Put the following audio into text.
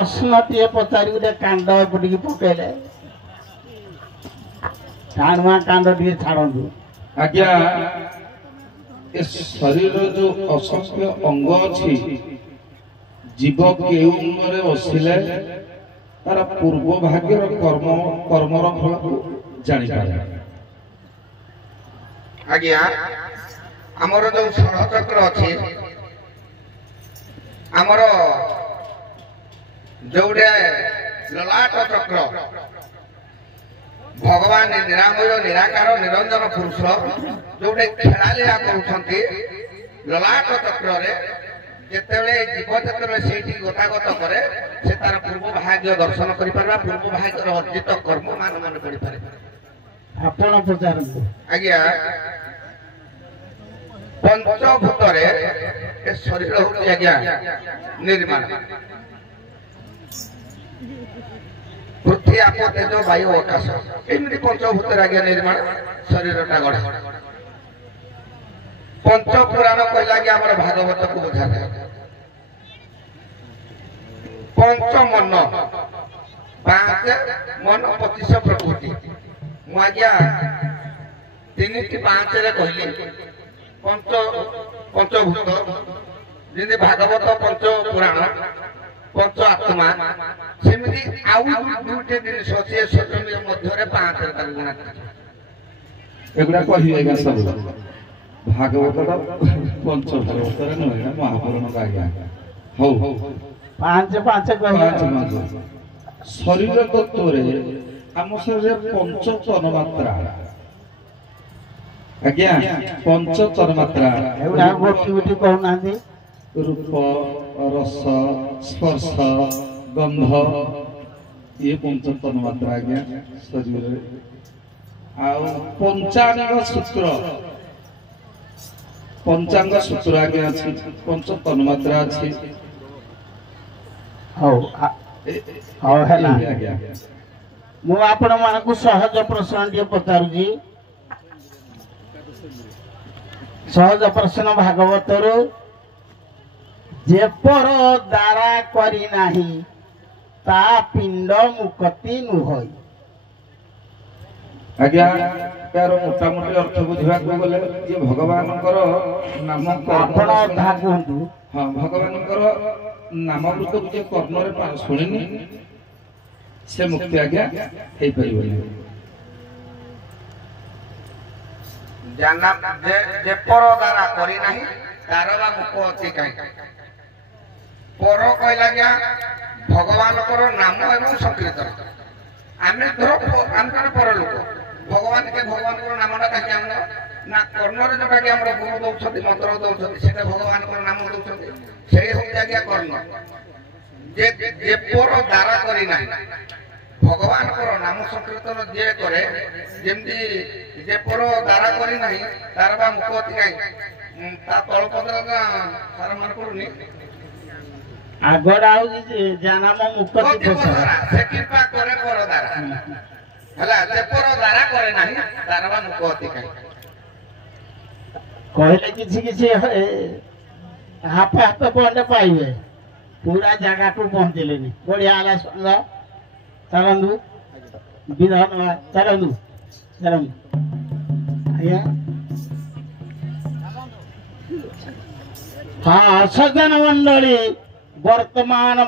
प्रश्नटे पचारि गोटे कांड एपटिकी पकेले टाणुआ कांड टे छाड़ू आज्ञा शरीर जो असंख्य अंग अच्छी जीव केउ अंगरे बसिले तार पूर्व भाग्यर कर्मर फल को जानी पारे। आज्ञा आमर जो षड़चक्र अच्छे आमर जोड़े ललाट चक्र भगवान निरामय निराकार निरंजन पुरुष जोड़े खेलालीला करुछंती ललाट चक्र रे जेतेबेले जीव जेतेबेले सेठी गतागत करे से तार पूर्व भाग्य दर्शन करि परबा पूर्व भाग्यर अर्जित कर्म मान करि परबा। आपण पचारंतु आज्ञा पंचभूत रे ए शरीर होती आज्ञा निर्माण पृथ्वी आप तेज वायु आकाश एमती पंचभूत आज्ञा निर्माण शरीर टा गढ़ा पंच पुराण कहला कि आमर भागवत को बुझा पंच मन पांच मन 25 प्रकृति मु आज्ञा 3 टी 5 रे कहली पंच पंचभूत जिंदे भागवत पंच पुराण पंच आत्मा सेमिति आउ दुटे दिन सोचे सोचमी मध्य रे 5 रे गुणा एगुडा कहि आज्ञा सब भागवत पंच भागवत रे न महापुराण का आज्ञा हो पांच पांच कह शरीर तत्व रे हम शरीर पंच तन्मात्रा आज्ञा पंच तन्मात्रा एवढा गोटी गोटी कहू नांदी रूप रस स्पर्श गंध ये पंच तन्मात्रा आज्ञा शरीर आउ पंचांग सूत्र आज्ञा अछि पंच तन्मात्रा अछि हो हो हैला मु आपण मानकु सहज प्रश्न टे पचारु जी सहज प्रश्न भागवत रो जे पर दारा करी नाही ता पिंड मुक्ति नु होई आज्ञा यार मोटा मोटी अर्थ बुझा को गले ये भगवान नाम आपण भागवंतु हाँ भगवान नामृत जे कर्म रे शुणिनी से मुक्ति आज्ञा हे परिबनी जाना जे पर द्वारा करी नाही तारवा मुक्ति काई पर कहला गया भगवान नाम एवं संकीर्तन आमे धरो आमकर पर लोक भगवान के भगवान को नामटा काकी हम ना कर्म रे जोटा कि हमर गुरु दउछथि मंत्र दउछथि सेटा भगवान को नाम दउछथि सेही हो जागिया कर्म जे जे पर द्वारा करी नाही भगवान को नाम संकीर्तन जे करे जेमती जे पर द्वारा करी नाही तारबा मुक्ति काई ता तळ पदर सार मन करूनी आगडा जानाम मुक्ति से कृपा करे पर द्वारा हला जे पर द्वारा करे नाही तारबा मुक्ति काई कहले किछि किछि हाथ हाथ पॉइंट पाइबे पूरा जगह को पहुंचलेनी बढ़िया आला सुनला चलंदु विधान चलंदु चलंदु आया हाँ सज्जन मंडली वर्तमान